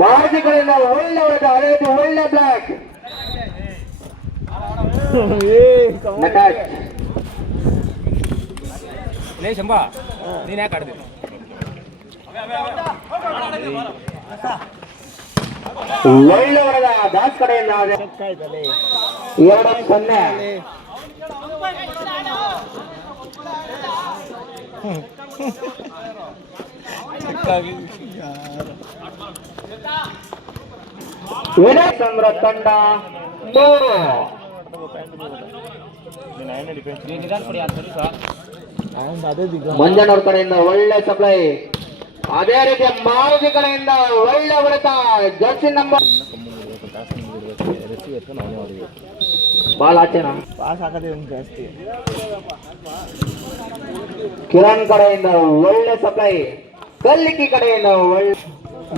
ಮಾರ್ಜಿಗಳಿಂದ ಒಳ್ಳೆ ಹೊಡೆದ ಹಳೆಯದು ಒಳ್ಳೆ ಬ್ಲಾಕ್ ಶಂಬಾ ನೀನ್ ಯಾಕೆ ಆಡ್ತೀನಿ ಒಳ್ಳೆ ಹೊಡೆದ ದಾಸ್ ಕಡೆಯಿಂದ 2-0 ವಿನಯಚಂದ್ರ ತಂಡ 3 ಮಂಜನವ್ರ ಕಡೆಯಿಂದ ಒಳ್ಳೆ ಸಪ್ಲೈ ಅದೇ ರೀತಿ ಮಾರುತಿ ಕಡೆಯಿಂದ ಒಳ್ಳೆ ಹೊಡೆತ ಜರ್ಸಿ ನಂಬರ್ ಬಾಲ್ ಆಚೆನಾ ಪಾಸ್ ಹಾಕದೆ ಜಾಸ್ತಿ ಕಿರಣ್ ಕಡೆಯಿಂದ ಒಳ್ಳೆ ಸಪ್ಲೈ ಕಲ್ಲಿಕ್ಕಿ ಕಡೆಯಿಂದ ಒಳ್ಳೆ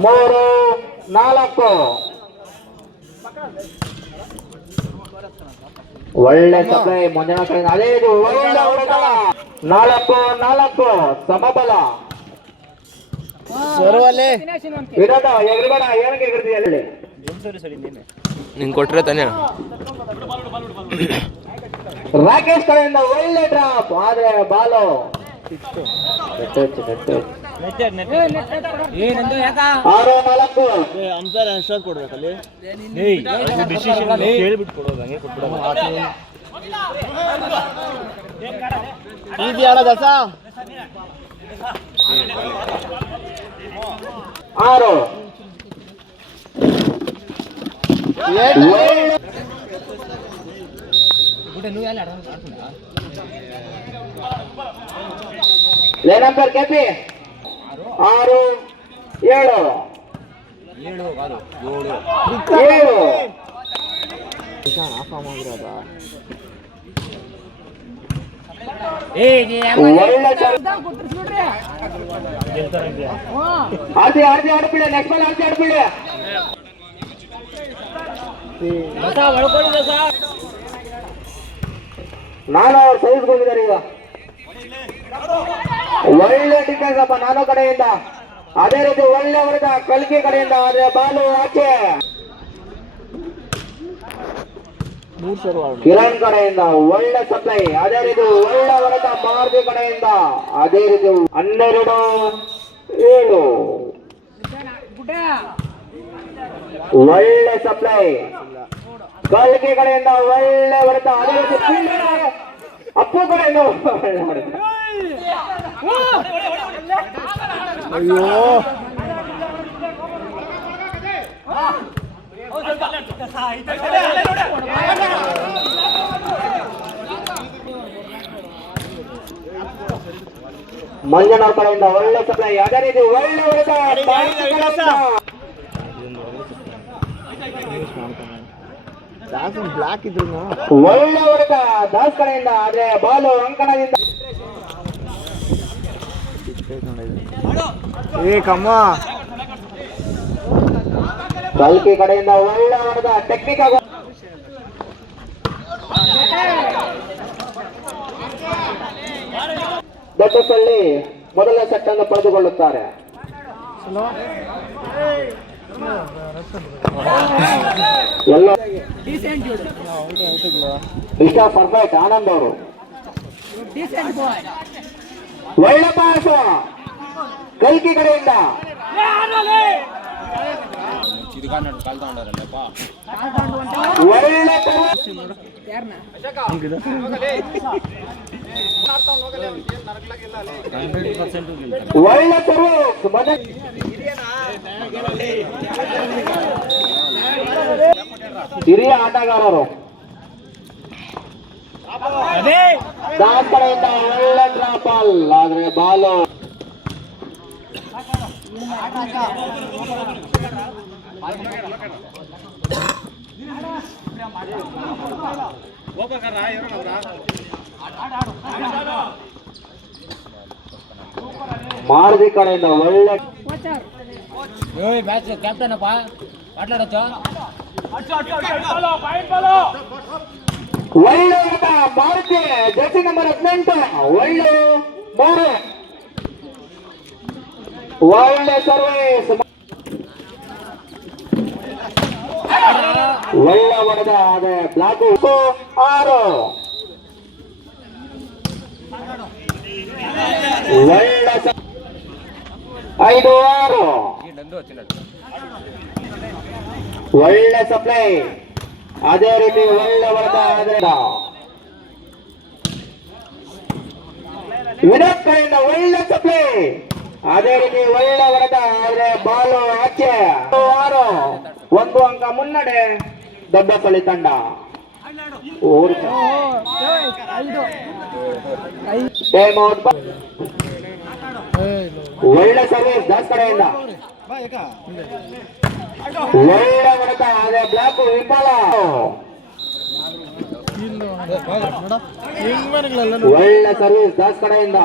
3-4 ಒಳ್ಳೆ ಸಪ್ಲೈ ಮಂಜನಾ ಕಡೆಯಿಂದ ಅದೇ ಇದು ಒಳ್ಳೆ ಹೊಡೆತ 4-4 ಸಮಬಲ ವಿರೋಧ ಎಗರಬೇಡ ಏನಕ್ಕೆ ಎಗರ್ತೀಯ ಅಲ್ಲಿ ನಿಂಗೆ ಕೊಟ್ಟರೆ ತಾನೇ ರಾಕೇಶ್ ಕಡೆಯಿಂದ ಒಳ್ಳೆ ಡ್ರಾಪ್ ಆದ್ರೆ ಬಾಲು 6-4 ಅಂಪೈರ್ ಅನ್ಸ್ಟಾರ್ ಕೊಡ್ಬೇಕಲ್ಲಿ ಹೇಳ್ಬಿಟ್ಟು ಕೊಡೋದು ಹಂಗೆ ಕೊಟ್ಬಿಡೋದು ಈಸಿ ಆಡೋದ 6 ಲೇನಂಪರ್ ಕೆಪಿ 6-7 ಆಡ್ಬಿಡ ನೆಕ್ಸ್ಟ್ ಬಾಲ್ ಆಡ್ಬಿಡ ನಾನು ಅವ್ರ ಸೈಜ್ಗೆ ಹೋಗಿದ್ದಾರೆ ಈಗ ಒಳ್ಳೆ ಡಿಫೆನ್ಸ್ ಅಪ್ಪ ನಾನು ಕಡೆಯಿಂದ ಅದೇ ರೀತಿ ಒಳ್ಳೆ ಹೊಡೆದ ಕಲ್ಕಿ ಕಡೆಯಿಂದ ಆದ್ರೆ ಬಾಲು ಆಚೆ ಕಿರಣ್ ಕಡೆಯಿಂದ ಒಳ್ಳೆ ಸಪ್ಲೈ ಅದೇ ರೀತಿ ಒಳ್ಳೆ ಹೊಡೆದ ಮಾರುತಿ ಕಡೆಯಿಂದ ಅದೇ ರೀತಿ 12-7 ಒಳ್ಳೆ ಸಪ್ಲೈ ಕಲ್ಕಿ ಕಡೆಯಿಂದ ಒಳ್ಳೆ ಹೊಡೆತ ಅದೇ ರೀತಿ ಅಪ್ಪು ಕಡೆಯಿಂದ ಒಳ್ಳೆ ಹೊಡೆತ ಅಯ್ಯೋ ಮಂಜನವ್ರ ಕಡೆಯಿಂದ ಒಳ್ಳೆ ಸಪ್ಲೈ ಅದೇ ರೀತಿ ಒಳ್ಳೆ ಹೊಡೆತ ಬ್ಲಾಕ್ ಇದ್ರು ಒಳ್ಳೆ ಹೊಡೆತ ದಾಸ್ ಕಡೆಯಿಂದ ಆದ್ರೆ ಬಾಲು ಅಂಕಣದಿಂದ ಕಮ್ಮ ಕಲ್ಕಿ ಕಡೆಯಿಂದ ಒಳ್ಳೆ ಹೊಡೆದ ಟೆಕ್ನಿಕ್ ಆಗ ದೊಡ್ಡಸಲ್ಲಿ ಮೊದಲ ಸೆಟ್ ಅನ್ನು ಪಡೆದುಕೊಳ್ಳುತ್ತಾರೆ ಎಲ್ಲ ಇಷ್ಟ ಪರ್ಫೆಕ್ಟ್ ಆನಂದ್ ಅವರು ಒಳ್ಳೆ ಪಾಸ್ ಕಲ್ಕಿ ಕಡೆಯಿಂದ ಒಳ್ಳೆ ಒಳ್ಳೆ ಸರ್ವಿಸ್ ಹಿರಿಯ ಆಟಗಾರರು ದಾಸ್ ಕಡೆಯಿಂದ ಒಳ್ಳೆ ಡ್ರಾಪ್ ಬಾಲ್ ಆದ್ರೆ ಬಾಲು ಮಾರುತಿ ಕಡೆಯಿಂದ ಒಳ್ಳೆ ಮ್ಯಾಚ್ ಕ್ಯಾಪ್ಟನ್ ಅಪ್ಪ ಮಾತಾಡಚ್ಚ ಒಳ್ಳೆ ಮಾರುತಿ ಜರ್ಸಿ ನಂಬರ್ 18 ಒಳ್ಳೆ 3 ಒಳ್ಳೆ ಸರ್ವಿಸ್, ಒಳ್ಳೆ ಹೊಡೆದ ಅದೇ ಬ್ಲಾಕ್ 6. ಒಳ್ಳೆ 5-6. ಒಳ್ಳೆ ಸಪ್ಲೈ, ಅದೇ ರೀತಿ ಒಳ್ಳೆ ಹೊಡೆದ ಅದೇ ವಿನೋದ್ ಕಡೆಯಿಂದ ಒಳ್ಳೆ ಸಪ್ಲೈ, ಅದೇ ರೀತಿ ಒಳ್ಳೆ ಹೊಡೆದ ಆದ್ರೆ ಬಾಲು ಆಚೆ. 6. 1 ಅಂಕ ಮುನ್ನಡೆ ದೊಡ್ಡಪಳ್ಳಿ ತಂಡ. Time out. ಒಳ್ಳೆ ಸರ್ವಿಸ್ ದಾಸ್ ಕಡೆಯಿಂದ, ಒಳ್ಳೆ ಹೊಡೆತ ಅದೇ ಬ್ಲಾಕ್ ವಿಫಲ. ಒಳ್ಳೆ ಸರ್ವಿಸ್ ದಾಸ್ ಕಡೆಯಿಂದ.